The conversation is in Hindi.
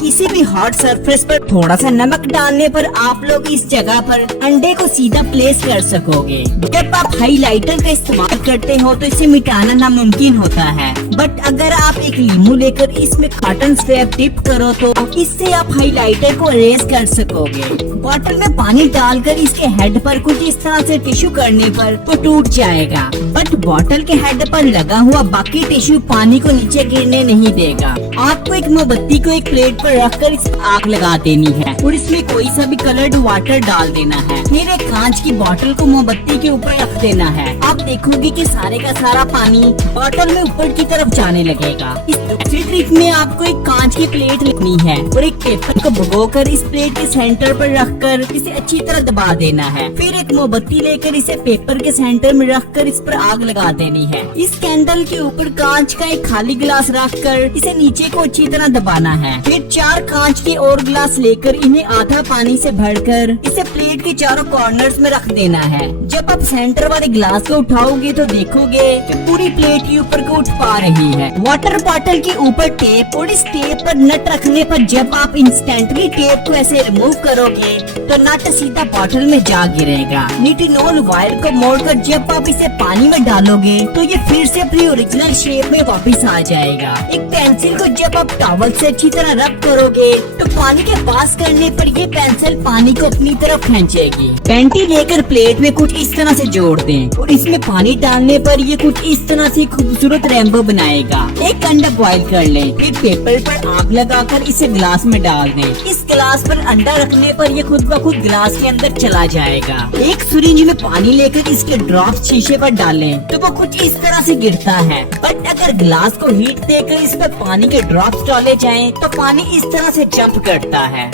किसी भी हॉट सरफेस पर थोड़ा सा नमक डालने पर आप लोग इस जगह पर अंडे को सीधा प्लेस कर सकोगे। जब आप हाइलाइटर का इस्तेमाल करते हो तो इसे मिटाना नामुमकिन होता है, बट अगर आप एक लीमू लेकर इसमें कॉटन स्वैप डिप करो तो इससे आप हाइलाइटर को इरेज कर सकोगे। बॉटल में पानी डालकर इसके हेड पर कुछ इस तरह से टिश्यू करने पर तो टूट जाएगा, बट बॉटल के हेड पर लगा हुआ बाकी टिश्यू पानी को नीचे गिरने नहीं देगा। आपको एक मोमबत्ती को एक प्लेट पर रखकर इस पर आग लगा देनी है और इसमें कोई सा भी कलर्ड वाटर डाल देना है। फिर एक कांच की बॉटल को मोमबत्ती के ऊपर रख देना है। आप देखोगे कि सारे का सारा पानी बॉटल में ऊपर की तरफ जाने लगेगा। इस दूसरी ट्रिक में आपको एक कांच की प्लेट लेनी है और एक पेपर को भिगोकर इस प्लेट के सेंटर पर रखकर इसे अच्छी तरह दबा देना है। फिर एक मोमबत्ती लेकर इसे पेपर के सेंटर में रखकर इस पर आग लगा देनी है। इस कैंडल के ऊपर कांच का एक खाली गिलास रखकर इसे नीचे को अच्छी तरह दबाना है। फिर 4 कांच के और गिलास लेकर इन्हें आधा पानी से भरकर इसे प्लेट के चारों कॉर्नर्स में रख देना है। जब आप सेंटर वाले गिलास को उठाओगे तो देखोगे कि पूरी प्लेट के ऊपर को उठ पा रही है। वाटर बॉटल के ऊपर टेप और इस टेप पर नट रखने पर जब आप इंस्टेंटली टेप को ऐसे रिमूव करोगे तो नट सीधा बॉटल में जा गिरेगा। निटिनोल वायर को मोड़कर जब आप इसे पानी में डालोगे तो ये फिर से अपनी ओरिजिनल शेप में वापस आ जाएगा। एक पेंसिल को जब आप टॉवल से अच्छी तरह रब करोगे तो पानी के पास करने पर ये पेंसिल पानी को अपनी तरफ खींचेगी। पेंटी लेकर प्लेट में कुछ इस तरह से जोड़ दें और इसमें पानी डालने पर ये कुछ इस तरह से खूबसूरत रेनबो बनाएगा। एक अंडा बॉईल कर लें, फिर पेपर पर आग लगाकर इसे गिलास में डाल दें। इस गिलास पर अंडा रखने पर ये खुद ब खुद गिलास के अंदर चला जाएगा। एक सिरिंज में पानी लेकर इसके ड्रॉप्स शीशे पर डालें तो वो कुछ इस तरह से गिरता है, बट अगर गिलास को हीट देकर इसमें पानी के ड्रॉप्स डाले जाएं तो पानी इस तरह से जंप करता है।